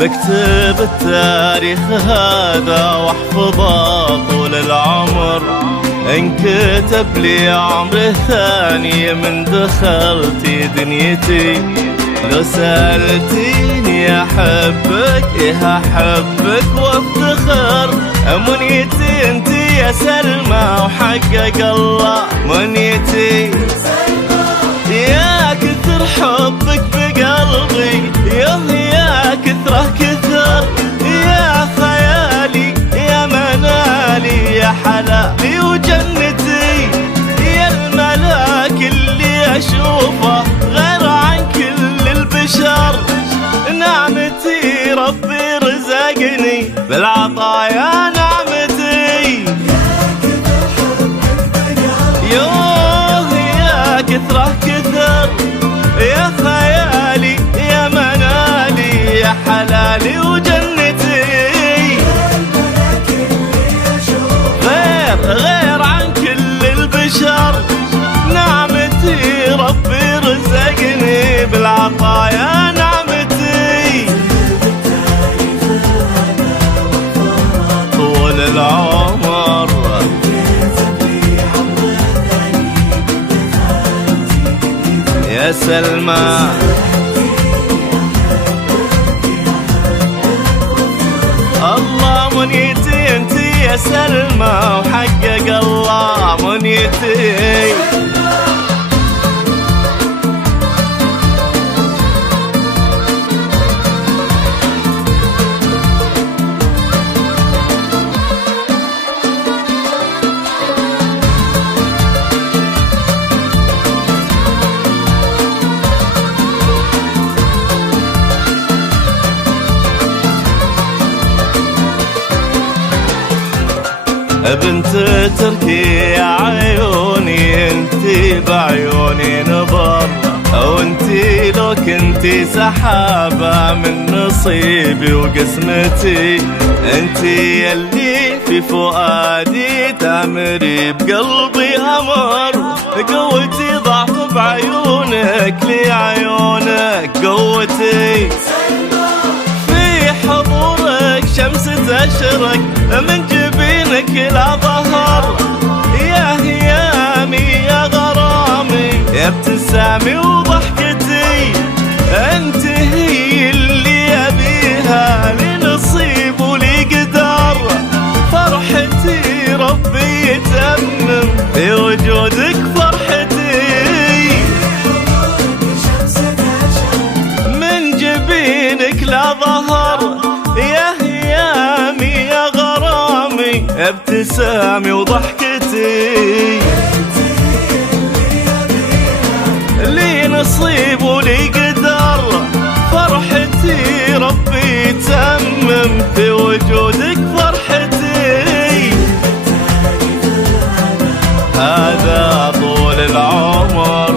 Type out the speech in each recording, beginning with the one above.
بكتب التاريخ هذا واحفظه طول العمر. انكتب لي عمر ثاني من دخلتي دنيتي. لو سألتيني أحبك إيه أحبك وافتخر. منيتي انتي يا سلمى وحقق الله منيتي. يا كثر حبك بقلبي يا كثره كثر. يا خيالي يا منالي يا حلالي وجنتي. يا الملاك اللي أشوفه غير عن كل البشر. نعمتي ربي رزقني بالعطايا نعمتي. يوه يا كثره كثر. يا خيالي يا منالي يا حلالي وجنتي. غير عن كل البشر. نعمتي ربي رزقني بالعطايا نعمتي. طول العمر يا سلمى. الله منيتي انتي يا سلمى وحقق الله منيتي. بنت تركي يا عيوني انتي بعيوني نظر. وانتي لو كنتي سحابة من نصيبي وقسمتي. انتي يلي في فؤادي تأمري بقلبي أمر. قوتي ضعف بعيونك لي عيونك قوتي. في حضورك شمس تشرق من جبينك لا ظهر. يا هيامي يا غرامي يا ابتسامي وضحكتي. انت هي اللي ابيها لنصيب ولي قدر. فرحتي ربي يتمم في وجودك فرحتي. من جبينك لا ظهر. يا هيامي يا غرامي ابتسامي وضحكتي. لي نصيب ولي قدر. فرحتي ربي يتمم في وجودك فرحتي. هذا طول العمر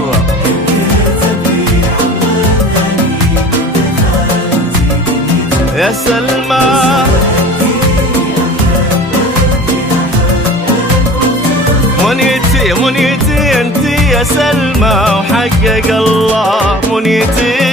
يا سلمى. منيتي انتي يا سلمى وحقق الله منيتي.